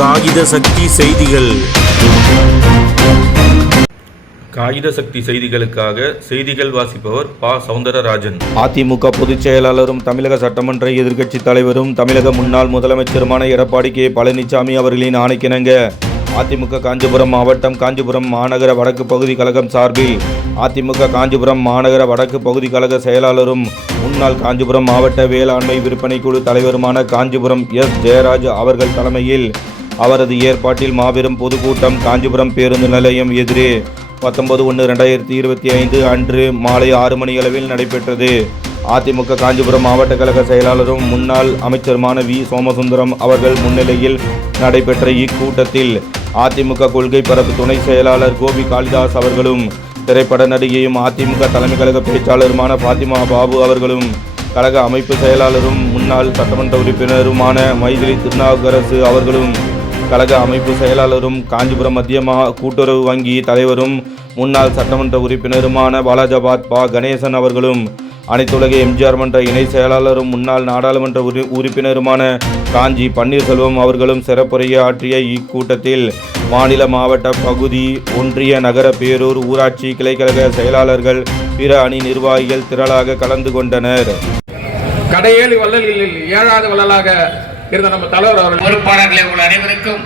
காகித சக்தி செய்திகள். காகித சக்தி செய்திகளுக்காக செய்திகள் வாசிப்பவர் ப. சௌந்தரராஜன். அதிமுக பொதுச் செயலாளரும் தமிழக சட்டமன்ற எதிர்க்கட்சித் தலைவரும் தமிழக முன்னாள் முதலமைச்சருமான எடப்பாடி கே. பழனிசாமி அவர்களின் ஆணைக்கிணங்க அதிமுக காஞ்சிபுரம் மாவட்டம் காஞ்சிபுரம் மாநகர வடக்கு பகுதி கழகம் சார்பில் அதிமுக காஞ்சிபுரம் மாநகர வடக்கு பகுதி கழக செயலாளரும் முன்னாள் காஞ்சிபுரம் மாவட்ட வேளாண்மை விற்பனை குழு தலைவருமான காஞ்சிபுரம் எஸ். ஜெயராஜ் அவர்கள் தலைமையில் அவரது ஏற்பாட்டில் மாபெரும் பொதுக்கூட்டம் காஞ்சிபுரம் பேருந்து நிலையம் எதிரே 19/1/2025 அன்று மாலை 6 மணியளவில் நடைபெற்றது. அதிமுக காஞ்சிபுரம் மாவட்ட கழக செயலாளரும் முன்னாள் அமைச்சருமான வி. சோமசுந்தரம் அவர்கள் முன்னிலையில் நடைபெற்ற இக்கூட்டத்தில் அதிமுக கொள்கை பரப்பு துணை செயலாளர் கோபி காளிதாஸ் அவர்களும் திரைப்பட நடிகையும் அதிமுக தலைமை கழக பேச்சாளருமான பாத்திமா பாபு அவர்களும் கழக அமைப்பு செயலாளரும் முன்னாள் சட்டமன்ற உறுப்பினருமான மைதிலி திருநாவுக்கரசு அவர்களும் கழக அமைப்பு செயலாளரும் காஞ்சிபுரம் மத்திய கூட்டுறவு வங்கி தலைவரும் முன்னாள் சட்டமன்ற உறுப்பினருமான பாலாஜாபாத் பா. கணேசன் அவர்களும் அனைத்துலக எம்ஜிஆர் மன்ற இணை செயலாளரும் முன்னாள் நாடாளுமன்ற உறுப்பினருமான காஞ்சி பன்னீர்செல்வம் அவர்களும் சிறப்புரையை ஆற்றிய இக்கூட்டத்தில் மாநில மாவட்ட பகுதி ஒன்றிய நகர பேரூர் ஊராட்சி கிளைக்கழக செயலாளர்கள் பிற அணி நிர்வாகிகள் திரளாக கலந்து கொண்டனர். கடையேழு வள்ளல்களில் 7வது வள்ளலாக இருந்த நம்ம தலைவர் அவர்கள் பொறுப்பாளர்களை உங்கள் அனைவருக்கும்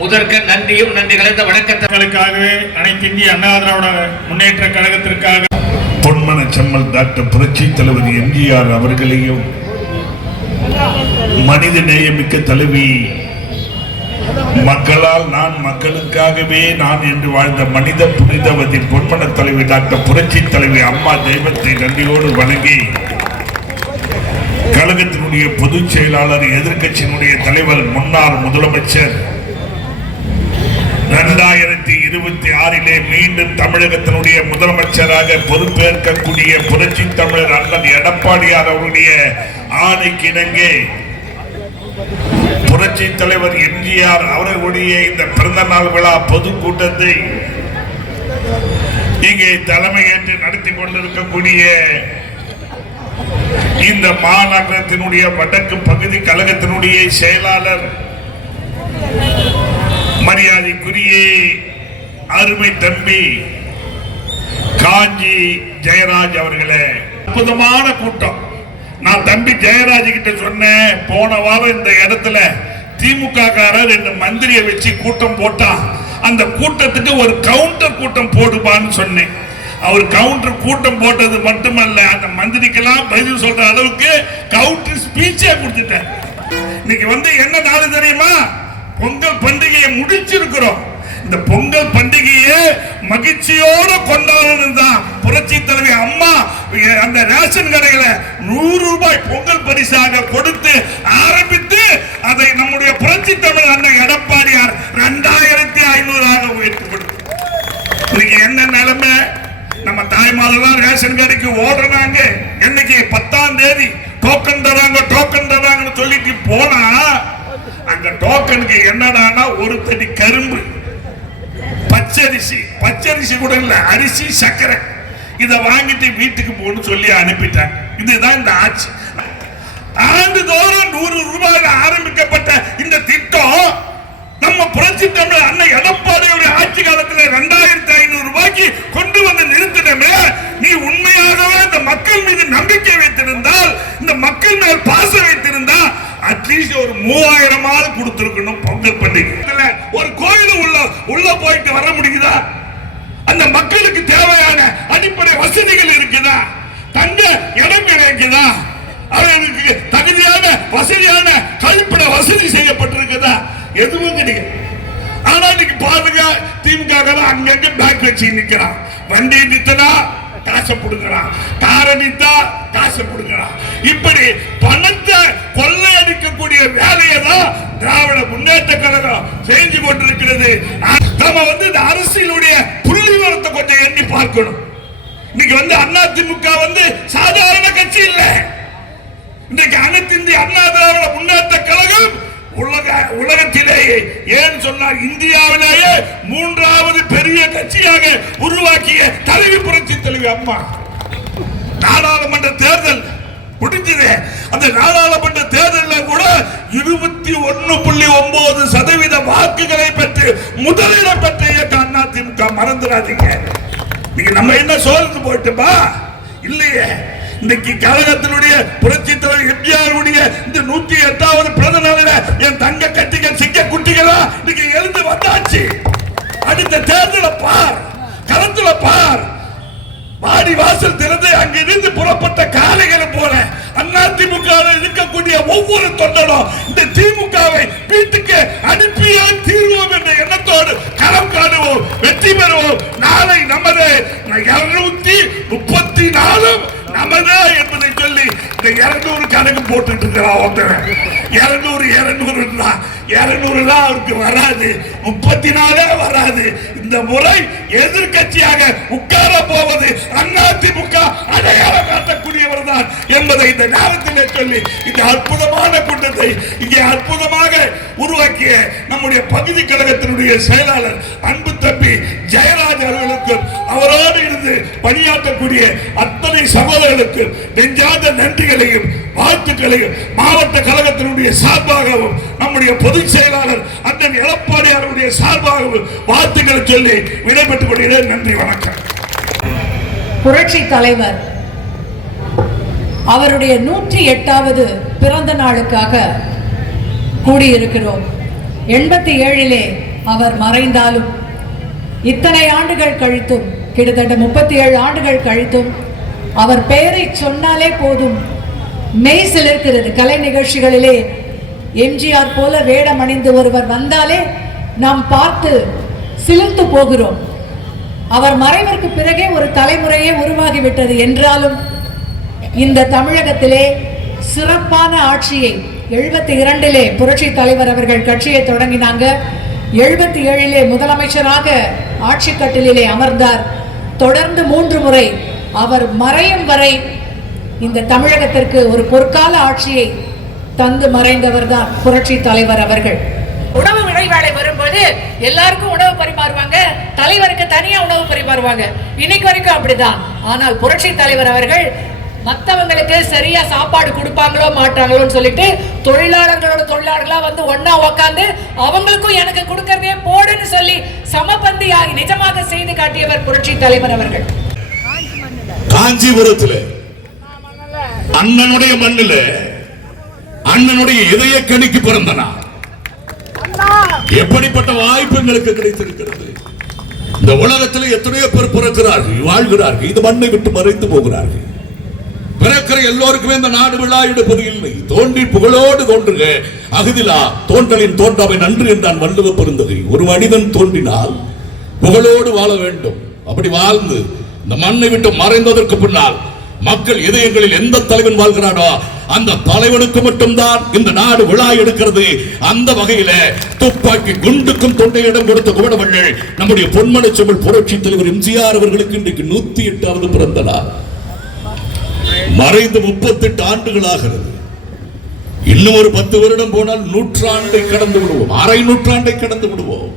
முதற்க நன்றியும் நன்றி கலந்த வணக்கங்களுக்காகவே அனைத்து இந்திய அண்ணா திராவிட முன்னேற்ற கழகத்திற்காக பொன்மன செம்மல் டாக்டர் புரட்சி தலைவர் எம்ஜிஆர் அவர்களையும் மனித நேயமிக்க தலைவி மக்களால் நான் மக்களுக்காகவே நான் என்று வாழ்ந்த மனித புனிதவதி பொன்மன தலைவி டாக்டர் புரட்சி தலைவி அம்மா தெய்வத்தை நன்றியோடு வணங்கி கழகத்தினுடைய பொதுச் செயலாளர் எதிர்க்கட்சியினுடைய தலைவர் முன்னாள் முதலமைச்சர் 2026 மீண்டும் தமிழகத்தினுடைய முதலமைச்சராக பொறுப்பேற்கக்கூடிய புரட்சி தமிழர் அண்ணன் எடப்பாடியார் அவருடைய ஆணைக்கிணங்கே புரட்சி தலைவர் எம்ஜிஆர் அவர்களுடைய இந்த பிறந்த நாள் விழா பொதுக்கூட்டத்தை இங்கே தலைமையேற்று நடத்தி கொண்டிருக்கக்கூடிய இந்த மாநகரத்தினுடைய வடக்கு பகுதி கழகத்தினுடைய செயலாளர் மரியாதைக்குரிய அருமை தம்பி காஞ்சி ஜெயராஜ் அவர்களே, அற்புதமான கூட்டம். நான் தம்பி ஜெயராஜ் கிட்ட சொன்னேன், போன வாரம் இந்த இடத்துல திமுக காரர் 2 மந்திரியை வச்சு கூட்டம் போட்டா அந்த கூட்டத்துக்கு ஒரு கவுண்டர் கூட்டம் போடுப்பான்னு சொன்னேன். அவர் கவுண்டர் கூட்டம் போட்டது மட்டுமல்ல, அந்த மந்திரிக்கெல்லாம் பதில் சொல்ற அளவுக்கு கவுண்டர் ஸ்பீச்சே கொடுத்துட்டார். இன்னைக்கு என்ன நாள் தெரியுமா? பொங்கல் பண்டிகையை முடிச்சிருக்கிறோம். இந்த பொங்கல் பண்டிகையை மகிழ்ச்சியோட கொண்டாடுறதுதான் புரட்சி தலைவி அம்மா அந்த ரேஷன் கடைகளை 100 ரூபாய் பொங்கல் பரிசாக கொடுத்து ஆரம்பித்து அதை நம்முடைய புரட்சி தமிழ் அண்ணன் எடப்பாடியார் 2500 உயர்த்தப்படும். இன்னைக்கு என்ன நிலைமை? நம்ம தாய்மாரெல்லாம் ரேஷன் கடைக்கு ஓடுறாங்க. என்னைக்கு 10ஆம் தேதி டோக்கன் தராங்கன்னு சொல்லிட்டு போனா அந்த டோக்கனுக்கு என்னடானா ஒரு தடி கரும்பு, பச்சரிசி கூட இல்ல, அரிசி சக்கரை, இதை வாங்கிட்டு வீட்டுக்கு போன்னு சொல்லி அனுப்பிட்டாங்க. இதுதான் இந்த ஆட்சி. ஆண்டுதோறும் 100 ரூபாயில ஆரம்பிக்கப்பட்ட இந்த திட்டம் நம்ம புரட்சி தமிழ் அண்ணன் எடப்பாடியுடைய ஆட்சி காலத்துல 2500 ரூபாய்க்கு கொண்டு வந்து நிறுத்தினமே. நீ உண்மையாகவே இந்த மக்கள் மீது நம்பிக்கை வைத்திருந்தால், இந்த மக்கள் மேல் பாசம் வைத்திருந்தா அட்லீஸ்ட் ஒரு 3000 கொடுத்திருக்கணும். பொங்கல் பண்டிகை ஒரு கோயில் உள்ள போயிட்டு வர முடியுதா? அந்த மக்களுக்கு தேவையான அடிப்படை வசதிகள் இருக்குதா? தங்க இடம் இருக்குதா? அவர்களுக்கு தகுதியான வசதியான கழிப்பிட வசதி செய்யப்பட்டிருக்குதா? எதுவும் கிடையாது. ஆனா இன்னைக்கு பாருங்க, திமுக அங்கங்க பேக் வச்சு நிக்கிறான். வண்டி நித்தனா காசை கொடுக்கிறான், காரை நித்தா காசை கொடுக்கிறான். இப்படி பணத்தை கொள்ளையடிக்கக்கூடிய வேலையை தான் திராவிட முன்னேற்ற கழகம் செஞ்சு கொண்டிருக்கிறது. நம்ம இந்த அரசியலுடைய புள்ளிவரத்தை கொஞ்சம் எண்ணி பார்க்கணும். இன்னைக்கு அதிமுக சாதாரண கட்சி இல்ல. இன்னைக்கு அனைத்து இந்திய அண்ணா திராவிட முன்னேற்ற கழகம் உலகத்திலேயே, ஏன் சொன்னால் இந்தியாவிலேயே 3வது பெரிய கட்சியாக உருவாக்கிய தலைவி புரட்சி தலைவி அம்மா. நாடாளுமன்ற தேர்தல் முடிஞ்சது. அந்த நாடாளுமன்ற தேர்தலில் கூட 21.9% வந்துடாதீங்க. நீங்க நம்ம என்ன சோர்ந்து போயிட்டுமா இல்லையே. இன்னைக்கு கழகத்தினுடைய புரட்சி தலைவர் எம்ஜிஆருடைய இந்த 108வது பிறந்த நாளில என் தங்க கட்டிகள் சிங்க குட்டிகளா இன்னைக்கு எழுந்து வந்தாச்சு. அடுத்த தேர்தலை பார், களத்துல பார். வாடி வாசல் திறந்து அங்கிருந்து புறப்பட்ட காளைகளை போல அதிமுக இருக்கக்கூடிய ஒவ்வொரு தொண்டனும் இந்த திமுகவை வீட்டுக்கு அனுப்பிய தீர்வோம் என்ற எண்ணத்தோடு களம் காணுவோம், வெற்றி பெறுவோம். நாளை நமது 234 நமதே என்பதை சொல்லி இந்த 200 கணக்கு போட்டுட்டு இருக்கிறான் ஒருத்தர். 200 அவருக்கு வராது, 34 வராது. இந்த முறை எதிர்கட்சியாக உட்கார போவது அதிமுக அடையாளம் காட்டக்கூடியவர் தான் என்பதை இந்த நேரத்திலே சொல்லி இந்த அற்புதமான கூட்டத்தை இங்கே அற்புதமாக உருவாக்கிய நம்முடைய பகுதி கழகத்தினுடைய செயலாளர் அன்பு தம்பி ஜெயராஜ் அவர்களுக்கும் அவரோடு இருந்து பணியாற்றக்கூடிய அத்தனை சகோதரர்களுக்கும் நெஞ்சார்ந்த நன்றிகளையும் வாழ்த்துக்களையும் மாவட்ட கழகத்தினுடைய சார்பாகவும் நம்முடைய பொதுச் செயலாளர் அண்ணன் எடப்பாடி அவருடைய சார்பாகவும் வாழ்த்துக்களை சொல்லி விடைபெற்றுக் கொள்கிறேன். நன்றி, வணக்கம். புரட்சி தலைவர் அவருடைய 108வது பிறந்த நாளுக்காக கூடியிருக்கிறோம். 87 அவர் மறைந்தாலும் இத்தனை ஆண்டுகள் கழித்தும், கிட்டத்தட்ட 37 ஆண்டுகள் கழித்தும் அவர் பெயரை சொன்னாலே போதும் மெய் சிலிர்க்கிறது. கலை நிகழ்ச்சிகளிலே எம்ஜிஆர் போல வேடம் அணிந்து ஒருவர் வந்தாலே நாம் பார்த்து சிலிர்த்து போகிறோம். அவர் மறைவிற்கு பிறகே ஒரு தலைமுறையே உருவாகிவிட்டது. என்றாலும் இந்த தமிழகத்திலே சிறப்பான ஆட்சியை 72 புரட்சி தலைவர் அவர்கள் கட்சியை தொடங்கினாங்க. 77 முதலமைச்சராக ஆட்சி கட்டிலே அமர்ந்தார். தொடர்ந்து 3 முறை அவர் மறையும் வரை இந்த தமிழகத்திற்கு ஒரு பொற்கால ஆட்சியை தந்து மறைந்தவர் தான் புரட்சி தலைவர் அவர்கள். உணவு இடைவேளை வரும்போது எல்லாருக்கும் உணவு பரிமாறுவாங்க, தலைவருக்கு தனியா உணவு பரிமாறுவாங்க. இன்னைக்கு வரைக்கும் அப்படிதான். ஆனால் புரட்சி தலைவர் அவர்கள் மற்றவங்களுக்கு சரியா சாப்பாடு கொடுப்பாங்களோ மாட்டாங்களோன்னு சொல்லிட்டு தொழிலாளர்களா வந்து ஒன்னா உக்காந்து அவங்களுக்கும் எனக்கு கொடுக்கறதே போடுன்னு சொல்லி சமபந்தியாகி நிஜமாக செய்து காட்டியவர் புரட்சி தலைவர் அவர்கள். காஞ்சிபுரத்தில் அண்ணனுடைய மண்ணில் அண்ணனுடைய இதய கணிக்கு பிறந்தனா எப்படிப்பட்ட வாய்ப்பு எங்களுக்கு கிடைத்திருக்கிறது. இந்த உலகத்தில் எத்தனையோ பேர் பிறக்கிறார்கள், வாழ்கிறார்கள், இந்த மண்ணை விட்டு மறைந்து போகிறார்கள். பிறக்கிற எல்லோருக்குமே இந்த நாடு விழா எடுப்பது இல்லை. தோன்றி புகழோடு தோன்றுக அகுதிலா தோன்றலின் தோன்றாமை நன்று என்றான் வள்ளுவ பெருந்தகை. ஒரு மனிதன் தோன்றினால் புகழோடு வாழ வேண்டும். அப்படி வாழ்ந்து இந்த மண்ணை விட்டு மறைந்ததற்கு பின்னால் மக்கள் இதயங்களில் எந்த தலைவன் வாழ்கிறானோ அந்த தலைவனுக்கு மட்டும்தான் இந்த நாடு விழா எடுக்கிறது. அந்த வகையில துப்பாக்கி குண்டுக்கும் தொண்டை இடம் கொடுத்த குமரவள்ளல் நம்முடைய பொன்மனை செம்மல் புரட்சி தலைவர் எம்ஜிஆர் அவர்களுக்கு இன்றைக்கு 108வது பிறந்த நாள். மறைந்து 38 ஆண்டுகள் ஆகிறது. இன்னும் ஒரு 10 வருடம் போனால் 100 கடந்து விடுவோம், அரை நூற்றாண்டை கடந்து விடுவோம்.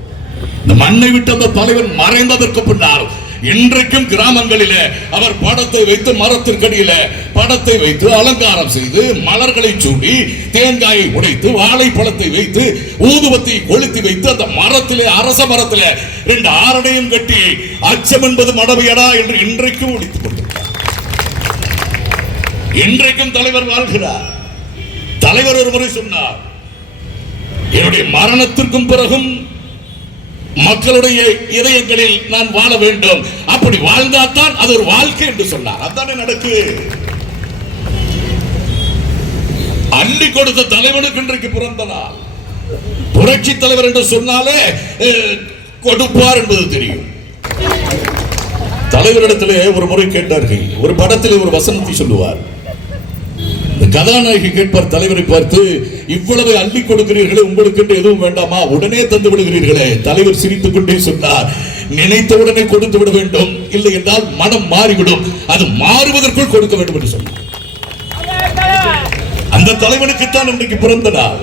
இந்த மண்ணை விட்டு அந்த தலைவன் மறைந்ததற்கு பின்னால் இன்றைக்கும் கிராமங்களிலே அவர் படத்தை வைத்து மரத்திற்கடியில படத்தை வைத்து அலங்காரம் செய்து மலர்களை சூடி தேங்காயை உடைத்து வாழைப்பழத்தை வைத்து ஊதுவத்தை கொளுத்தி வைத்து அந்த மரத்திலே அரச மரத்திலே 2 ஆரடையும் கட்டி அச்சம் என்பது மடவையடா என்று இன்றைக்கும் ஒழித்துக் கொண்டிருக்கிறார். இன்றைக்கும் தலைவர் வாழ்கிறார். தலைவர் ஒரு முறை சொன்னார், என்னுடைய மரணத்திற்கும் பிறகும் மக்களுடைய இதயங்களில் நான் வாழ வேண்டும், அப்படி வாழ்ந்தால்தான் அது ஒரு வாழ்க்கை என்று சொன்னார். அதானே நடக்கு. அள்ளி கொடுத்த தலைவனுக்கு இன்றைக்கு பிறந்த நாள். புரட்சி தலைவர் என்று சொன்னாலே கொடுப்பார் என்பது தெரியும். தலைவரிடத்திலே ஒரு முறை கேட்டார்கள், ஒரு படத்திலே ஒரு வசனத்தை சொல்லுவார். கதாநாயகி கேட்பார் தலைவரை பார்த்து, இவ்வளவு அள்ளி கொடுக்கிறீர்களே, உங்களுக்கு எதுவும் வேண்டாமா, உடனே தந்து விடுகிறீர்களே. தலைவர் சிரித்துக் கொண்டே சொன்னார், நினைத்தவுடனே கொடுத்து விட வேண்டும், இல்லை என்றால் மனம் மாறிவிடும், அது மாறுவதற்குள் கொடுக்க வேண்டும் என்று சொன்னார். அந்த தலைவனுக்குத்தான் இன்றைக்கு பிறந்த நாள்.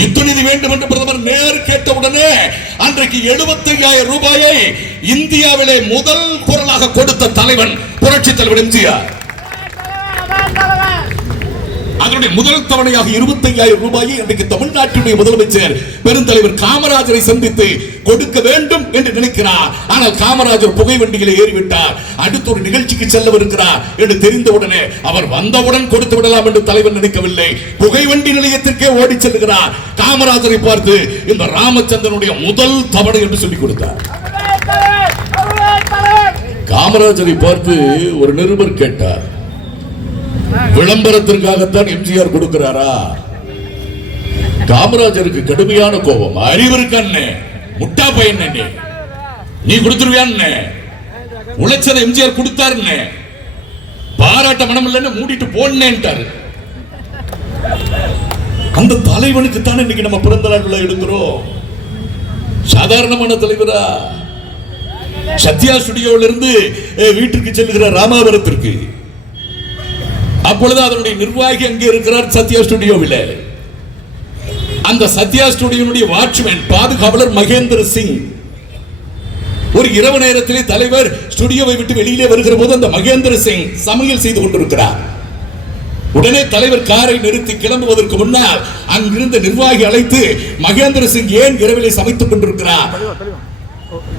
யுத்த நிதி வேண்டும் என்று பிரதமர் நேரு கேட்டவுடனே அன்றைக்கு 75,000 ரூபாயை இந்தியாவிலே முதல் குரலாக கொடுத்த தலைவன் புரட்சி தலைவர் எம்ஜிஆர். அதனுடைய முதல் தவணையாக 25,000 ரூபாயை இன்றைக்கு தமிழ்நாட்டினுடைய முதலமைச்சர் பெருந்தலைவர் காமராஜரை சந்தித்து கொடுக்க வேண்டும் என்று நினைக்கிறார். ஆனால் காமராஜர் புகை வண்டியில் ஏறிவிட்டார். அடுத்த ஒரு நிகழ்ச்சிக்கு செல்லவிருக்கிறார் என்று தெரிந்தவுடனே அவர் வந்தவுடன் கொடுத்து விடலாம் என்று தலைவர் நினைக்கவில்லை. புகை வண்டி நிலையத்திற்கே ஓடி செல்கிறார். காமராஜரை பார்த்து இந்த ராமச்சந்திரனுடைய முதல் தவணை என்று சொல்லிக் கொடுத்தார். காமராஜரை பார்த்து ஒரு நிருபர் கேட்டார், விளம்பரத்திற்காகத்தான் எம்ஜிஆர் கொடுக்கிறாரா? காமராஜருக்கு கடுமையான கோபம். அறிவிருக்கான்னு முட்டா பையன் நீ கொடுத்துருவியான்னு, உழைச்சதை எம்ஜிஆர் கொடுத்தாருன்னு, பாராட்ட மனம் இல்லைன்னு மூடிட்டு போனேன்ட்டாரு. அந்த தலைவனுக்கு தானே இன்னைக்கு நம்ம பிறந்த நாள் விழா எடுக்கிறோம். சாதாரணமான தலைவரா? சத்யா ஸ்டுடியோவில் இருந்து வீட்டுக்கு செல்லுகிற ராமாவரத்திற்கு, அப்பொழுது அதனுடைய நிர்வாகி அங்கே இருக்கிறார் சத்யா ஸ்டுடியோவில். அந்த சத்யா ஸ்டுடியோனுடைய வாட்ச்மேன் பாதுகாவலர் மகேந்திர சிங் ஒரு இரவு நேரத்திலே தலைவர் ஸ்டுடியோவை விட்டு வெளியிலே வருகிற போது அந்த மகேந்திர சிங் சமையல் செய்து கொண்டிருக்கிறார். உடனே தலைவர் காரை நிறுத்தி கிளம்புவதற்கு முன்னால் அங்கிருந்த நிர்வாகி அழைத்து, மகேந்திர சிங் ஏன் இரவிலே சமைத்துக் கொண்டிருக்கிறார்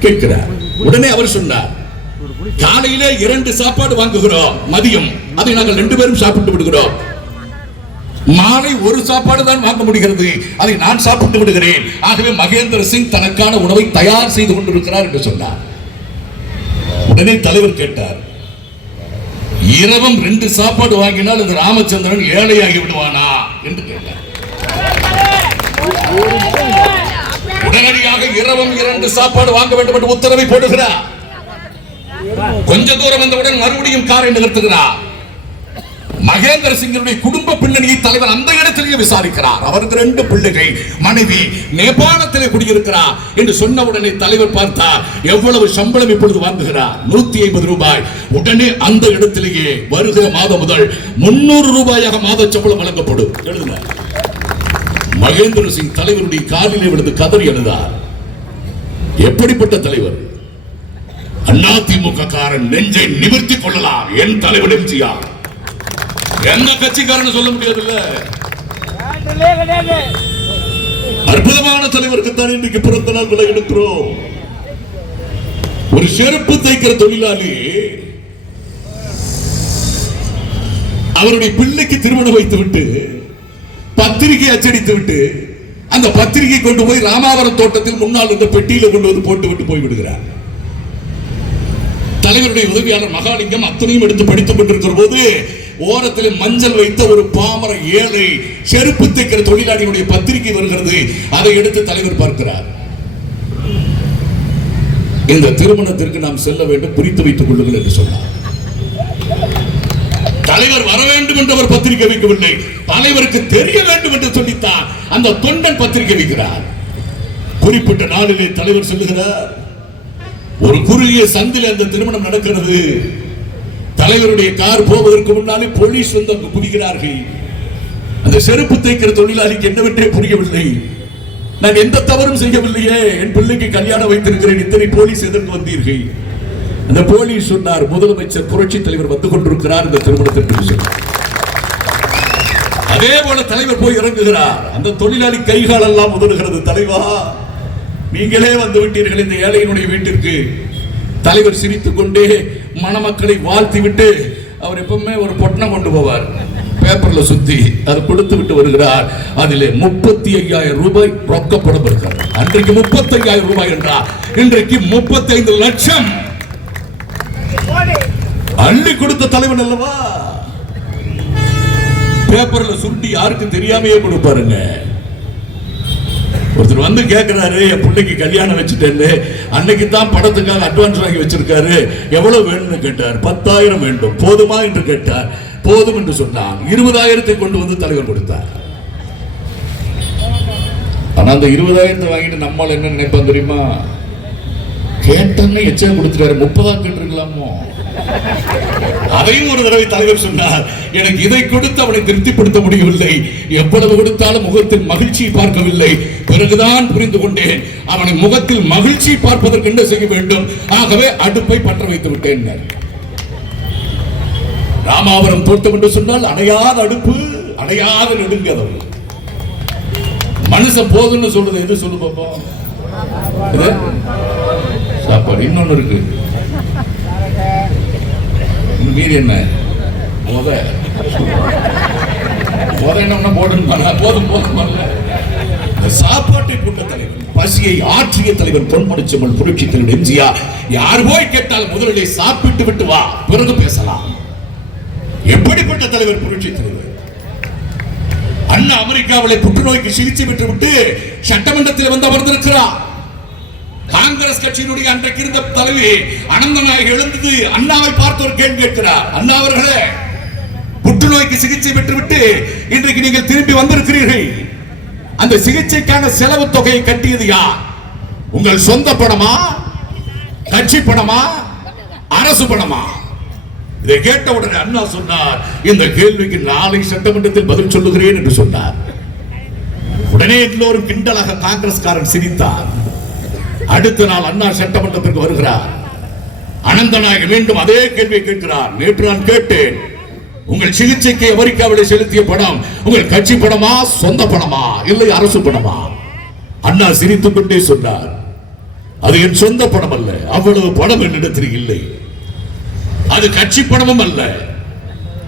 கேட்கிறார். உடனே அவர் சொன்னார், காலையிலே 2 சாப்பாடு வாங்குகிறோம், மதியம் அதை நாங்கள் 2 பேரும் சாப்பிட்டு விடுகிறோம். மாலை 1 சாப்பாடு தான் வாங்க முடிகிறது, அதை நான் சாப்பிட்டு விடுகிறேன். ஆகவே மகேந்திர சிங் தனக்கான உணவை தயார் செய்து கொண்டிருக்கிறார் என்று சொன்னார். உடனே தலைவர் கேட்டார், இரவும் 2 சாப்பாடு வாங்கினால் இந்த ராமச்சந்திரன் ஏழையாகி விடுவானா என்று கேட்டார். உடனடியாக இரவும் 2 சாப்பாடு வாங்க வேண்டும் என்று உத்தரவை போடுகிறார். கொஞ்ச தூரம் வந்தவுடன் மறுபடியும் காரை நிறுத்துகிறார். மகேந்திர சிங்கினுடைய குடும்ப பின்னணியை தலைவர் அந்த இடத்திலேயே விசாரிக்கிறார். அவருக்கு 2 பிள்ளைகள், மனைவி நேபாளத்திலே குடியிருக்கிறார் என்று சொன்ன உடனே தலைவர் பார்த்தார், எவ்வளவு சம்பளம் இப்பொழுது வாங்குகிறார்? 150 ரூபாய். உடனே அந்த இடத்திலேயே வருகிற மாதம் முதல் 300 ரூபாயாக மாத சம்பளம் வழங்கப்படும் எழுதினார். மகேந்திர சிங் தலைவருடைய காலிலே விழுந்து கதறி எழுதார். எப்படிப்பட்ட தலைவர்! அதிமுக காரன் நெஞ்சை நிமிர்த்திக் கொள்ளலாம், என் தலைவர் எம்ஜிஆர். எந்த கட்சிக்காரன் சொல்ல முடியாதுல்ல. அற்புதமான தலைவருக்கு தான் இன்றைக்கு பிறந்த நாள் விலை எடுக்கிறோம். ஒரு செருப்பு தைக்கிற தொழிலாளி அவருடைய பிள்ளைக்கு திருமணம் வைத்து விட்டு பத்திரிகை அச்சடித்து விட்டு அந்த பத்திரிகை கொண்டு போய் ராமாவரம் தோட்டத்தில் முன்னால் இந்த பெட்டியில கொண்டு வந்து போட்டு விட்டு போய் விடுகிறார். தலைவருடைய உதவியாளர் மகாலிங்கம் அத்தனையும் எடுத்து படித்துக் கொண்டிருக்கிற போது ஓரத்தில் மஞ்சள் வைத்த ஒரு பாமர ஏழை செருப்பு தைக்கிற தொழிலாளியுடைய பத்திரிகை வருகிறது. அதை எடுத்து தலைவர் பார்க்கிறார். இந்த திருமணத்திற்கு நாம் செல்ல வேண்டும், குறித்து வைத்துக் கொள்ளுங்கள் என்று சொன்னார். தலைவர் வர வேண்டும் என்று அவர் பத்திரிகை வைக்கவில்லை, தலைவருக்கு தெரிய வேண்டும் என்று சொல்லித்தான் அந்த தொண்டன் பத்திரிகை வைக்கிறார். குறிப்பிட்ட நாளிலே தலைவர் செல்லுகிறார். ஒரு குறுகிய சந்தில் அந்த திருமணம் நடக்கிறது. தலைவருடைய கார் போவதற்கு முன்னாலே போலீஸ் வந்து அங்கு குதிக்கிறார்கள். அந்த செருப்பு தைக்கிற தொழிலாளிக்கு என்னவென்றே புரியவில்லை. நான் எந்த தவறும் செய்யவில்லையே, என் பிள்ளைக்கு கல்யாணம் வைத்திருக்கிறேன், இத்தனை போலீஸ் எதற்கு வந்தீர்கள்? அந்த போலீஸ் சொன்னார், முதலமைச்சர் புரட்சி தலைவர் வந்து கொண்டிருக்கிறார் இந்த திருமணத்திற்கு. அதே போல தலைவர் போய் இறங்குகிறார். அந்த தொழிலாளி கைகால் எல்லாம் உதறுகிறது. தலைவா, நீங்களே வந்து விட்டீர்கள் இந்த ஏழையினுடைய வீட்டிற்கு. தலைவர் சிரித்துக் கொண்டே மணமக்களை வாழ்த்தி விட்டு அவர் எப்பவுமே ஒரு பொட்டணம் கொண்டு போவார், பேப்பர்ல சுத்தி அதை கொடுத்து விட்டு வருகிறார். அதிலே 35,000 ரூபாய் ரொக்கப்படம் இருக்கிறார். அன்றைக்கு 35,000 ரூபாய் என்றார், இன்றைக்கு 35 லட்சம் அள்ளி கொடுத்த தலைவன் அல்லவா. பேப்பர்ல சுருட்டி யாருக்கும் தெரியாமையே கொடுப்பாருங்க. ஒருத்தர் வந்து கேட்கிறாரு, என் பிள்ளைக்கு கல்யாணம் வச்சுட்டேன்னு, அன்னைக்கு தான் படத்துக்காக அட்வான்ஸ் வாங்கி வச்சிருக்காரு, எவ்வளவு வேணும்னு கேட்டார். 10,000 வேண்டும். போதுமா என்று கேட்டார். போதும் என்று சொன்னார். 20,000 கொண்டு வந்து தலைவர் கொடுத்தார். ஆனா அந்த 20,000 வாங்கிட்டு நம்மால் என்ன நினைப்போம் தெரியுமா? கேட்டன்னு எச்சா கொடுத்துட்டாரு, 30 கேட்டிருக்கலாமோ. அதையும் ஒரு தடவை தலைவர் சொன்னார், எனக்கு இதை கொடுத்து அவனை திருப்திப்படுத்த முடியவில்லை, எவ்வளவு கொடுத்தாலும் முகத்தில் மகிழ்ச்சியை பார்க்கவில்லை. பிறகுதான் புரிந்து கொண்டேன், அவனை முகத்தில் மகிழ்ச்சி பார்ப்பதற்கு என்ன செய்ய வேண்டும், ஆகவே அடுப்பை பற்ற வைத்து விட்டேன். ராமாவரம் தோட்டம் என்று சொன்னால் அணையாத அடுப்பு. அடையாத நெடுங்கதவு. மனுஷன் போதுன்னு சொல்றது எது சொல்லு பாப்போம்? சாப்பாடு. இன்னொன்னு இருக்கு, மீறி என்ன என்ன போடுன்னு போதும் போதும். சாப்பாட்டை போட்ட தலைவன், பசியை ஆற்றிய தலைவன் பொன்முடிச்செம்மல் புரட்சி தலைவர் எம்ஜிஆர். யார் போய் கேட்டால் முதலிலே சாப்பிட்டு விட்டு வா, பிறகு பேசலாம். எப்படிப்பட்ட தலைவர் புரட்சி தலைவர்! அண்ணா அமெரிக்காவிலே புற்றுநோய்க்கு சிகிச்சை பெற்று விட்டு சட்டமன்றத்தில் வந்து அமர்ந்திருக்கிறார். காங்கிரஸ் கட்சியினுடைய அன்றைக்கு இருந்த தலைவி அனந்தநாயகி எழுந்தது அண்ணாவை பார்த்து ஒரு கேள்வி கேட்கிறார். அண்ணா அவர்களே, புற்றுநோய்க்கு சிகிச்சை பெற்றுவிட்டு இன்றைக்கு நீங்கள் திரும்பி வந்திருக்கிறீர்கள். அந்த சிகிச்சைக்கான செலவு தொகையை கட்டியது யார்? உங்கள் சொந்த பணமா, கட்சி பணமா, அரசு பணமா? இதை கேட்ட உடனே அண்ணா சொன்னார், இந்த கேள்விக்கு நாளை சட்டமன்றத்தில் பதில் சொல்லுகிறேன் என்று சொன்னார். உடனே எல்லோரும் கிண்டலாக காங்கிரஸ்காரன் சிரித்தார். அடுத்த நாள் அண்ணா சட்டமன்றத்திற்கு வருகிறார். அனந்தநாயகி மீண்டும் அதே கேள்வியை கேட்கிறார். நேற்று நான் கேட்டேன், உங்கள் சிகிச்சைக்கு அமெரிக்காவில் செலுத்திய பணம் உங்கள் கட்சி பணமா, சொந்த பணமா, இல்லை அரசு பணமா? அண்ணா சிரித்துக் கொண்டே சொன்னார், அது என் சொந்த பணம் அல்ல, அவ்வளவு பணம் என்னிடத்தில் இல்லை. அது கட்சி பணமும் அல்ல,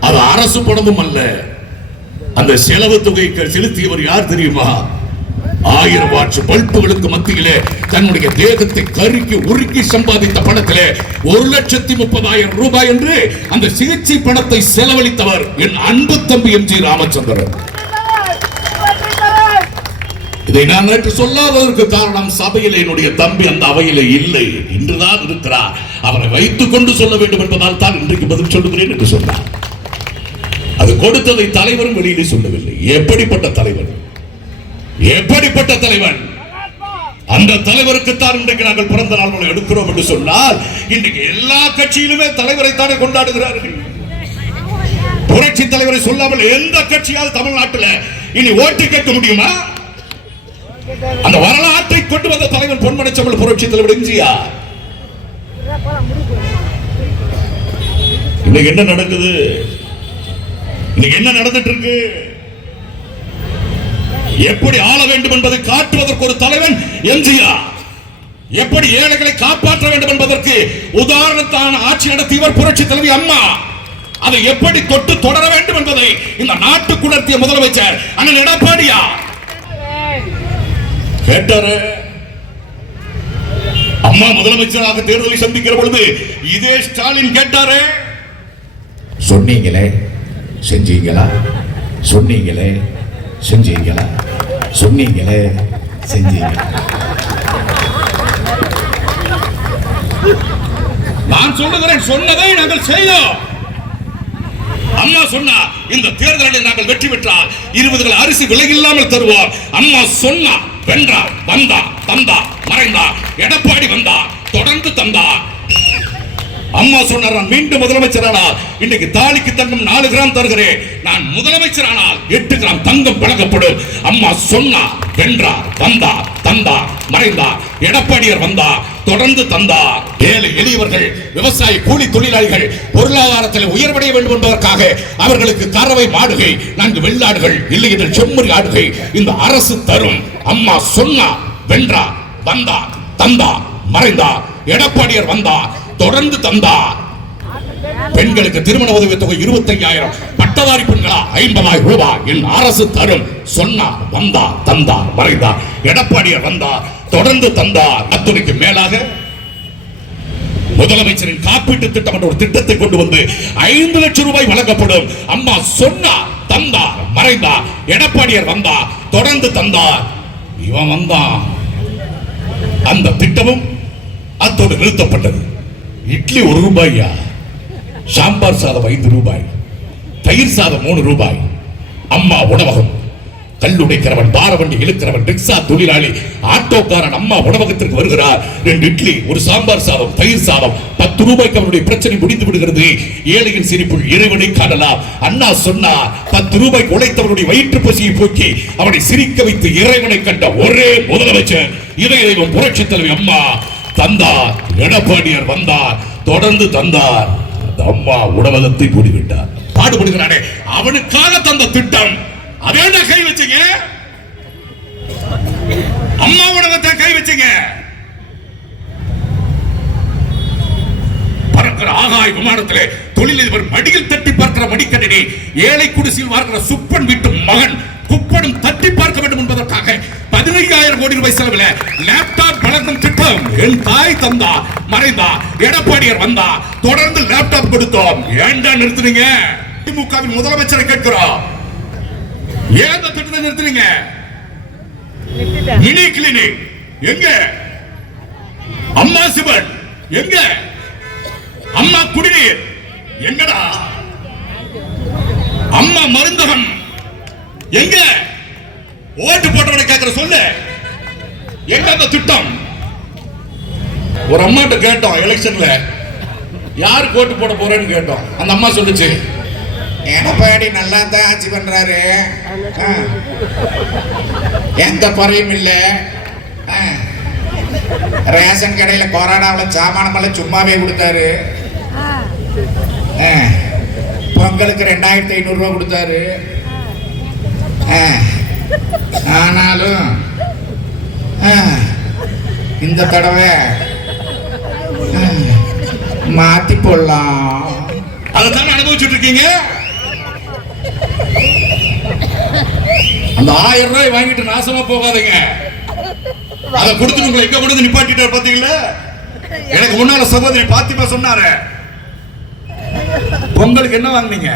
அது அரசு பணமும் அல்ல. அந்த செலவு தொகைக்கு செலுத்தியவர் யார் தெரியுமா? 1000 வாட்ஸ் பல்புகளுக்கு மத்தியிலே தன்னுடைய தேகத்தை கருக்கி உருக்கி சம்பாதித்த பணத்திலே 1,30,000 ரூபாய் என்று அந்த சிகிச்சை பணத்தை செலவழித்தவர் என் அன்பு தம்பி எம்ஜி ராமச்சந்திரன். இதை நான் நேற்று சொல்லாததற்கு காரணம், சபையில் என்னுடைய தம்பி அந்த அவையிலே இல்லை, இன்றுதான் இருக்கிறார். அவரை வைத்துக் கொண்டு சொல்ல வேண்டும் என்பதால் தான் இன்றைக்கு பதில் சொல்லுகிறேன் என்று சொன்னார். அது கொடுத்ததை தலைவரும் வெளியிலே சொல்லவில்லை. எப்படிப்பட்ட தலைவர், எப்படிப்பட்ட தலைவன்! அந்த தலைவருக்கு தான் இன்றைக்கு நாங்கள் பிறந்த நாள் எடுக்கிறோம் என்று சொன்னால், இன்றைக்கு எல்லா கட்சியிலுமே தலைவரை தானே கொண்டாடுகிறார்கள். புரட்சி தலைவரை சொல்லாமல் எந்த கட்சியால் தமிழ்நாட்டில் இனி ஓட்டு கேட்க முடியுமா? அந்த வரலாற்றை கொண்டு வந்த தலைவர் பொன்முடிச்செம்மல் புரட்சி தலைவர் எம்ஜிஆர். இன்னைக்கு என்ன நடக்குது? இன்னைக்கு என்ன நடந்துட்டு இருக்கு? எப்படி ஆள வேண்டும் என்பதை காட்டுவதற்கு ஒரு தலைவன் எம்ஜிஆர், எப்படி ஏழைகளை காப்பாற்ற வேண்டும் என்பதற்கு உதாரணத்தான ஆட்சி நடத்தியவர் புரட்சி தலைவி அம்மா, அதை எப்படி தொட்டு தொடர வேண்டும் என்பதை இந்த நாட்டுக்கு உணர்த்திய முதலமைச்சர் அண்ணன் எடப்பாடியா கேட்டாரு. அம்மா முதலமைச்சராக தேர்தலை சந்திக்கிற பொழுது இதே ஸ்டாலின் கேட்டாரு, சொன்னீங்களே செஞ்சீங்களா, சொன்னீங்களே செஞ்சீங்களா, சொன்னீங்களே செஞ்சீங்களா? நான் சொல்லுகிறேன், சொன்னதை நாங்கள் செய்தோம். அம்மா சொன்னா, இந்த தேர்தலில் நாங்கள் வெற்றி பெற்றால் 20 கிலோ அரிசி விலை இல்லாமல் தருவோம். அம்மா சொன்னா, வென்றார், வந்தார், தந்தார், மறைந்தார். எடப்பாடி வந்தார், தொடர்ந்து தந்தார். அம்மா சொன்னார், நான் மீண்டும் முதலமைச்சரானால் இன்னைக்கு தாலிக்கு தங்கம் 4 கிராம் தருகிறேன், நான் முதலமைச்சரானால் 8 கிராம் தங்கம் வழங்கப்படும். அம்மா சொன்னார், வென்றார், வந்தார், தந்தார், மறைந்தார். எடப்பாடியார் வந்தார், தொடர்ந்து தந்தார். ஏழை எளியவர்கள், விவசாய கூலி தொழிலாளிகள் பொருளாதாரத்தில் உயர்வடைய வேண்டும் என்பதற்காக அவர்களுக்கு கறவை மாடுகை, 4 வெள்ளாடுகள், இல்லை என்று செம்மறி ஆடுகை இந்த அரசு தரும். அம்மா சொன்னார், வென்றார், வந்தார், தந்தார், மறைந்தார். எடப்பாடியார் வந்தார், தொடர்ந்து தந்தார். பெண்களுக்கு திருமண உதவி தொகை 25,000, பட்டதாரி பெண்களா 50,000 ரூபாய் என் அரசு தரும். சொன்னார், வந்தார், தந்தார், மறைந்தார். எடப்பாடியார் வந்தார், தொடர்ந்து தந்தார். அத்துணைக்கு மேலாக முதலமைச்சரின் காப்பீட்டு திட்டம் என்ற ஒரு திட்டத்தை கொண்டு வந்து 5 லட்சம் ரூபாய் வழங்கப்படும். அம்மா சொன்னார், தந்தார், மறைந்தார். எடப்பாடியார் வந்தார், தொடர்ந்து தந்தார். இவன் வந்தான், அந்த திட்டமும் அத்தோடு நிறுத்தப்பட்டது. இட்லி 1 ரூபாயா, சாம்பார் சாதம் 5 ரூபாய், தயிர் சாதம் 3 ரூபாய். அம்மா உணவகம், கல்லுடைக்கிறவன், பாரவண்டி இழுக்கிறவன், ரிக்ஷா தொழிலாளி, ஆட்டோக்காரன் அம்மா உணவகத்திற்கு வருகிறார். 2 இட்லி, 1 சாம்பார் சாதம், தயிர் சாதம், 10 ரூபாய்க்கு அவனுடைய பிரச்சனை முடிந்து விடுகிறது. ஏழையின் சிரிப்புள் இறைவனை காணலாம். அண்ணா சொன்னார், 10 ரூபாய்க்கு உழைத்தவனுடைய வயிற்று பசியை போக்கி அவனை சிரிக்க வைத்து இறைவனை கண்ட ஒரே முதலமைச்சர் இதய தெய்வம் புரட்சி தலைவி அம்மா. தந்தார். எடப்பாடியார் வந்தார், தொடர்ந்து தந்தார். அம்மா உணவகத்தை மூடிவிட்டார். பாடுபடுகிறானே அவனுக்காக தந்த திட்டம். அதே கை வச்சுங்க, அம்மா உணவத்தை கை வச்சுங்க. பறக்கிற ஆகாய விமானத்திலே தொழிலதிபர் மடியில் தட்டி பார்க்கிற மடிக்கணினி, ஏழை குடிசையில் வாழ்கிற சுப்பன் வீட்டு மகன் குப்பனும் தட்டி பார்க்க வேண்டும் என்பதற்காக 15,000 கோடி ரூபாய் செலவில் லேப்டாப் வழங்கும் திட்டம். என் தாய் தந்தா, மறைந்தா, எடப்பாடியார் வந்தா, தொடர்ந்து லேப்டாப் கொடுத்தோம். ஏன்டா நிறுத்துறீங்க? திமுகவின் முதலமைச்சரை கேட்கிறோம், ஏன் இந்த திட்டத்தை நிறுத்துறீங்க? மினி கிளினிக் எங்க? அம்மா சிவன் எங்க? அம்மா குடிநீர் எங்கடா? அம்மா மருந்தகம் எங்க? ஓட்டு போட்டவனை கேட்கிற சொல்லு, எங்க அந்த திட்டம்? ஒரு அம்மாட்ட கேட்டோம் எலெக்ஷன்ல, யாருக்கு ஓட்டு போட போறேன்னு கேட்டோம். அந்த அம்மா சொல்லுச்சு, எடப்பாடி நல்லா தான் ஆட்சி பண்றாரு, எந்த குறையும் இல்லை. ரேஷன் கடையில கொரோனாவில் சாமானமெல்லாம் சும்மாவே கொடுத்தாரு. பொங்கலுக்கு 2,500 ரூபா கொடுத்தாரு. ஆனாலும் இந்த தடவை மாத்தி போடலாம். அதைத்தானே அனுபவிச்சுட்டு இருக்கீங்க. அந்த 1000 ரூபாய் வாங்கிட்டு நாசமா போகாதீங்க. அதை கொடுத்து உங்களை எங்க கொடுத்து நிப்பாட்டிட்டார் பாத்தீங்களா? எனக்கு முன்னால சகோதரி பாத்திமா சொன்னாரு, பொங்கலுக்கு என்ன வாங்குனீங்க?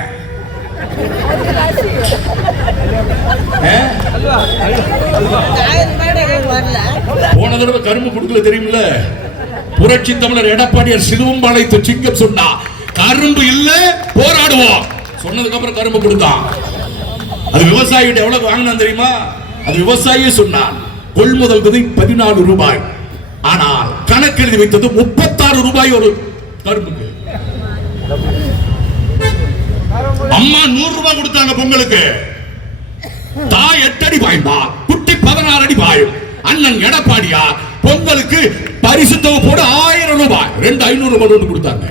போன தடவை கரும்பு கொடுக்கல தெரியுமில்ல? புரட்சி தமிழர் எடப்பாடியார் சிலுவம்பாளையத்து சிங்கம் சொன்னா, கரும்பு இல்ல போராடுவோம் சொன்னதுக்கு அப்புறம் கரும்பு கொடுத்தான். அது விவசாயிகிட்ட எவ்வளவு வாங்கினான் தெரியுமா? அது விவசாயியே சொன்னான். கொள்முதல் விலை 14 ரூபாய், ஆனால் கணக்கு எழுதி வைத்தது 36 ரூபாய் ஒரு கரும்புக்கு. அம்மா 100 ரூபாய் கொடுத்தாங்க பொங்கலுக்கு. தாய் 8 அடி பாய்ந்தா, குட்டி 16 அடி பாயும். அண்ணன் எடப்பாடியா பொங்கலுக்கு பரிசு தொகுப்போடு 1000 ரூபாய் 2,500 ரூபாய் கொடுத்தாங்க.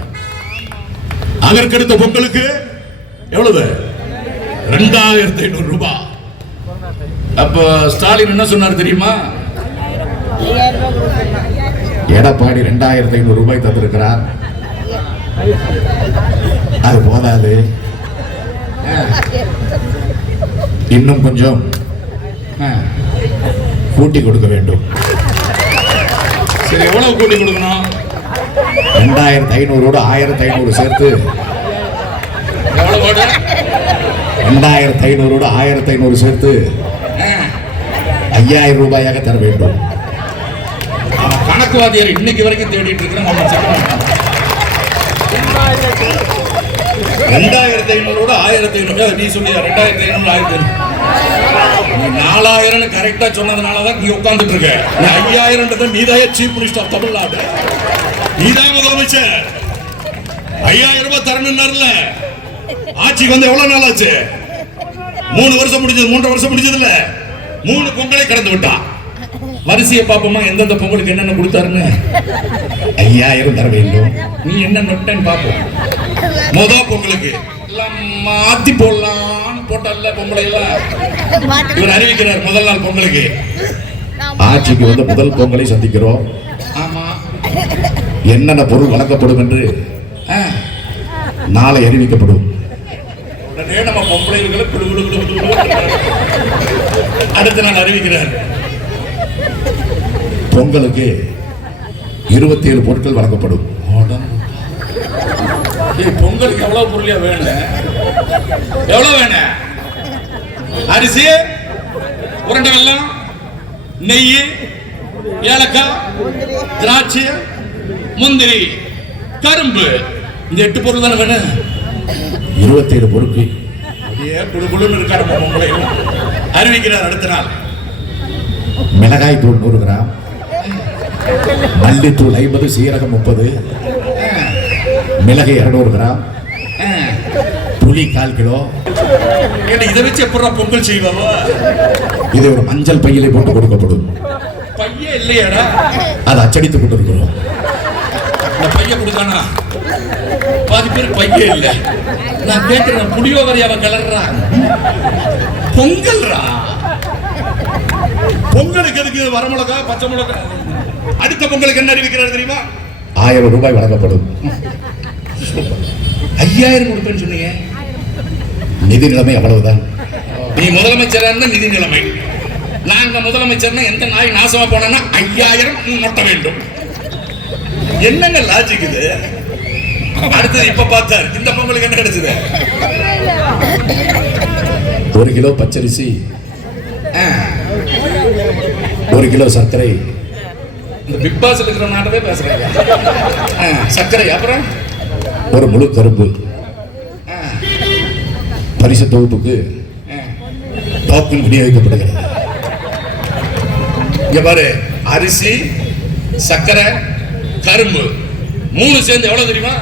அதற்கடுத்த பொங்கலுக்கு எவ்வளவு? 2,500 ரூபாய். அப்ப ஸ்டாலின் என்ன சொன்னார் தெரியுமா? எடப்பாடி 2,500 ரூபாய் தந்திருக்கிறார், அது போதாது, இன்னும் கொஞ்சம் கூட்டி கொடுக்க வேண்டும். சரி, எவ்வளவு கூட்டி கொடுக்கணும்? 2,500 1,500 சேர்த்து 2,500 1,500 சேர்த்து 5,000 ரூபாயாக தர வேண்டும். கணக்குவாதியார் இன்னைக்கு வரைக்கும் தேடிட்டு இருக்கிறேன். 2,500 1,500 நீ சொல்லியா? 2,500 1,500 4,000 கரெக்டா சொன்னதுனாலதான் நீ உட்கார்ந்துட்டு இருக்க. 5,000 நீதாய சீஃப் மினிஸ்டர் ஆஃப் தமிழ்நாடு, நீதான் முதலமைச்சர். 5,000 ரூபாய் தரணும்னாருல. ஆட்சிக்கு வந்து எவ்வளவு நாள் ஆச்சு? 3 வருஷம் முடிஞ்சது, 3.5 வருஷம் முடிஞ்சது இல்ல. 3 பொங்கலை கடந்து விட்டா. வரிசையை பாப்போமா, எந்தெந்த பொங்கலுக்கு என்னென்ன கொடுத்தாருன்னு. 5,000 தர வேண்டும். நீ என்ன நொட்டன்னு பாப்போம். முதல் பொங்கலுக்கு எல்லாம் மாத்தி போடலாம் போட்டல்ல பொங்கலை எல்லாம் இவர் அறிவிக்கிறார். முதல் நாள் பொங்கலுக்கு ஆட்சிக்கு வந்து முதல் பொங்கலை சந்திக்கிறோம். ஆமா, என்னென்ன பொருள் வழங்கப்படும் என்று நாளை அறிவிக்கப்படும். உடனே நம்ம பொம்பளைகளை அடுத்த நாள் அறிவிக்கிறார். பொங்கலுக்கு 27 பொருட்கள் வழங்கப்படும். பொங்கலுக்கு எவ்வளவு பொருளியா வேணும்? எவ்வளவு வேணும்? அரிசி, உருண்டை வெல்லம், நெய், ஏலக்காய், திராட்சை, முந்திரி, கரும்பு, இந்த 8 பொருள் தானே வேணும். 27 பொருட்கள் இருக்காரு பொங்கலை அறிவிக்கிறார். அடுத்த நாள் மிளகாய் தூள் 100 கிராம், மல்லித்தூள் 50, சீரகம் 30, மிளகு 200 கிராம், புளி 1/4 கிலோ. இதை வச்சு எப்படா பொங்கல் செய்வாவோ? இது ஒரு மஞ்சள் பையிலே போட்டு கொடுக்கப்படும். பையே இல்லையாடா? அதை அச்சடித்து கொண்டிருக்கிறோம். இந்த பைய கொடுத்தானா பாதி பேர் பையே இல்ல. நான் கேட்கிறேன், புளியோதரை அவ கிளறா, பொங்கல்ரா. பொங்கலுக்கு எதுக்கு வரமிளகா பச்சை மிளகா? அடுத்த பொங்கலுக்கு என்ன அறிவிக்கிறார் தெரியுமா? 1000 ரூபாய் வழங்கப்படும். 5000 கொடுப்பேன்னு சொன்னீங்க. நிதி நிலைமை அவ்வளவுதான். நீ முதலமைச்சரா இருந்தா நிதி நிலைமை, நாங்க முதலமைச்சர்னா எந்த நாய் நாசமா போனா 5000 நொட்ட வேண்டும். என்னங்க லாஜிக் இது? அடுத்தது இப்ப பார்த்தார், இந்த பொங்கலுக்கு என்ன கிடைச்சது? 1 கிலோ பச்சரிசி, 1 கிலோ சர்க்கரை. இந்த பிக் பாஸ்ல இருக்கிற நாட்டவே பேசுறாங்க. சர்க்கரை, அப்புறம் ஒரு முழு கரும்பு. பரிசு தொகுப்புக்கு டோக்கன் விநியோகிக்கப்படுகிறது. இங்க பாரு, அரிசி, சர்க்கரை, கரும்பு 3 சேர்ந்து எவ்வளவு தெரியுமா?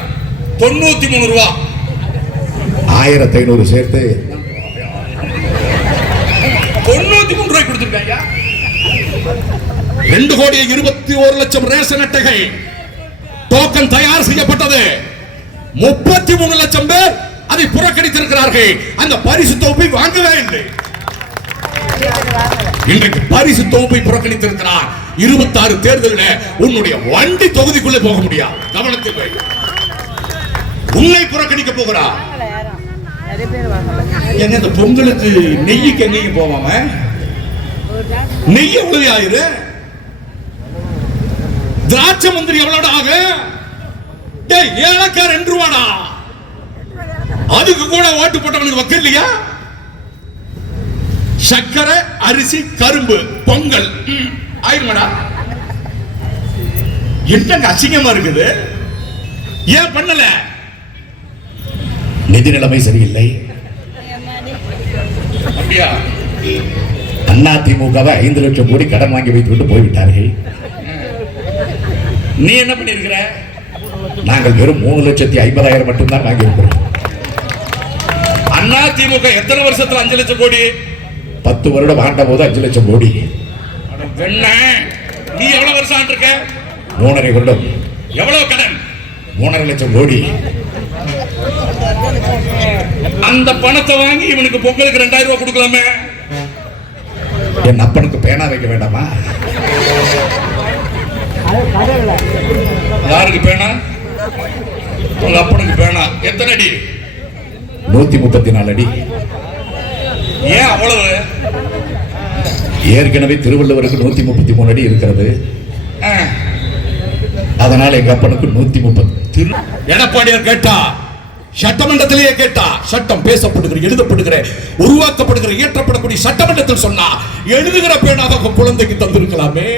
93 ரூபா. 1500 சேர்த்து 93 ரூபாய் கொடுத்திருக்காங்க. 2,21,00,000 ரேஷன் அட்டைகள் டோக்கன் தயார் செய்யப்பட்டது. 33 லட்சம் பேர் அதை புறக்கணித்திருக்கிறார்கள். அந்த பரிசு தொகுப்பை வாங்கவே இல்லை. இன்றைக்கு பரிசு தொகுப்பை புறக்கணித்திருக்கிறார். 26 தேர்தலில் உன்னுடைய வண்டி தொகுதிக்குள்ளே போக முடியாது. கவனத்தில் வை. உன்னை புறக்கணிக்க போகிறார். எங்க இந்த பொங்கலுக்கு நெய்யுக்கு எங்கேயும் போவாம நெய் எவ்வளவு ஆயிரு? திராட்சை மந்திரி எவ்வளவு ஆகு? ஏலக்காய் 2 ரூபாடா. அதுக்கு கூட ஓட்டு போட்டவனுக்கு வக்க இல்லையா? சர்க்கரை, அரிசி, கரும்பு, பொங்கல் ஆயிருமாடா. என்னங்க அசிங்கமா இருக்குது? ஏன் பண்ணல? நிதி நிலைமை சரியில்லை. அப்படியா? அதிமுகவை 5 லட்சம் கோடி கடன் வாங்கி வைத்துவிட்டு போய்விட்டார்கள். நீ என்ன பண்ணிருக்கிற? நாங்கள் வெறும் 3,50,000 மட்டும்தான் வாங்கி இருக்கிறோம். அதிமுக எத்தனை வருஷத்துல 5 லட்சம் கோடி? 10 வருடம் ஆண்ட போது 5 லட்சம் கோடி. நீ எவ்வளவு வருஷம் ஆண்டிருக்க? 3.5 வருடம். எவ்வளவு கடன்? 3.5 லட்சம் கோடி. அந்த பணத்தை வாங்கி இவனுக்கு பொங்கலுக்கு 2000 ரூபாய் கொடுக்கலாமே. என் அப்பனுக்கு பேனா வைக்க வேண்டாமா? யாருக்கு பேனா? உங்க அப்பனுக்கு பேனா. எத்தனை அடி? 134 அடி. ஏன் அவ்வளவு? ஏற்கனவே திருவள்ளுவருக்கு 133 அடி இருக்கிறது. அதனால எங்க அப்பனுக்கு 130. எடப்பாடியார் கேட்டா, சட்டமன்றத்திலேயே கேட்டா, சட்டம் பேசப்படுகிற, எழுதப்படுகிற, உருவாக்கப்படுகிற, இயற்றப்படக்கூடிய சட்டமன்றத்தில் சொன்னா எழுதுகிற பேனாக குழந்தைக்கு தந்திருக்கலாமே.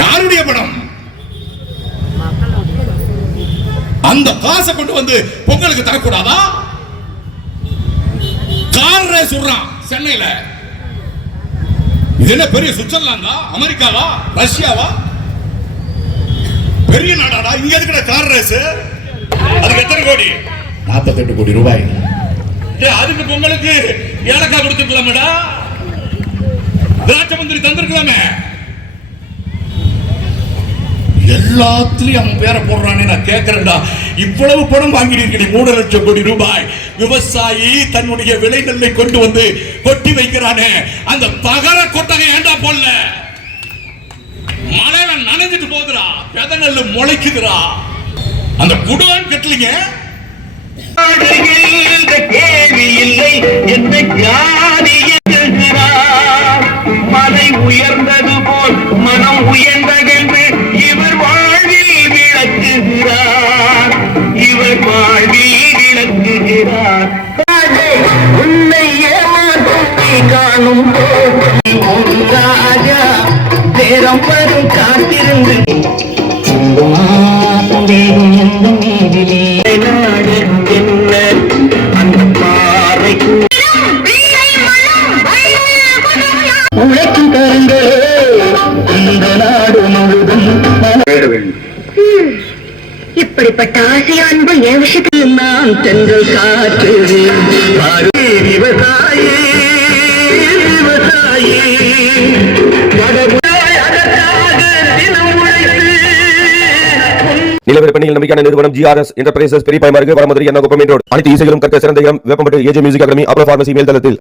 யாருடைய பணம்? அந்த காசை கொண்டு வந்து பொங்கலுக்கு தரக்கூடாதா? கார் ரேஸ் விடுறான் சென்னையில. இது என்ன பெரிய சுவிட்சர்லாந்தா, அமெரிக்காவா, ரஷ்யாவா? பெரிய நாடாடா. இங்க இருக்கிற கார் ரேஸ் அதுக்கு எத்தனை கோடி? 48 கோடி ரூபாய். அதுக்கு பொங்கலுக்கு ஏலக்காய் கொடுத்துக்கலாமேடா, திராட்சை மந்திரி தந்திருக்கலாமே. எல்லாத்துலயும் அவன் பேரை போடுறானே. நான் கேட்கிறேன்டா, இவ்வளவு பணம் வாங்கினீர்கள், 3 லட்சம் கோடி ரூபாய். விவசாயி தன்னுடைய விளைநெல்லை கொண்டு வந்து கொட்டி வைக்கிறானே, அந்த பகர கொட்டகை ஏண்டா போடல? மழையில நனைஞ்சிட்டு போகுதுடா, விதை நெல்லு முளைக்குதுடா. அந்த குடோன் கட்டலிங்க. கேள்வி இல்லை எந்த மலை உயர்ந்தது போல் மனம் உயர்ந்ததென்று இவர் வாழ்வில் விளக்குகிறார். இவர் வாழ்வில் விளக்குகிறார். உன்னை ஏமாற்றும் காணும் ராஜா நேரம் வரும் காத்திருந்து அந்த பாறைக்கு உழைக்கும் கருங்களே இந்த நாடு முழுதும் இப்படிப்பட்ட ஆசை அன்பு என் விஷயத்தில் நான் தென்றல் காற்று விவசாயி விவசாயி நிலவிற்பனையில் நம்பிக்கையான நிறுவனம் GRS என்டர்பிரைசஸ் பெரிய பாய்மார்க்கு வடமதுரை எண்ணகுப்பம் ரோடு. அனைத்து இசைகளும் கற்க சிறந்த இடம் வேப்பம்பட்டு AJ மியூசிக் அகாடமி அப்ரோ பார்மசி மேல்தளத்தில்.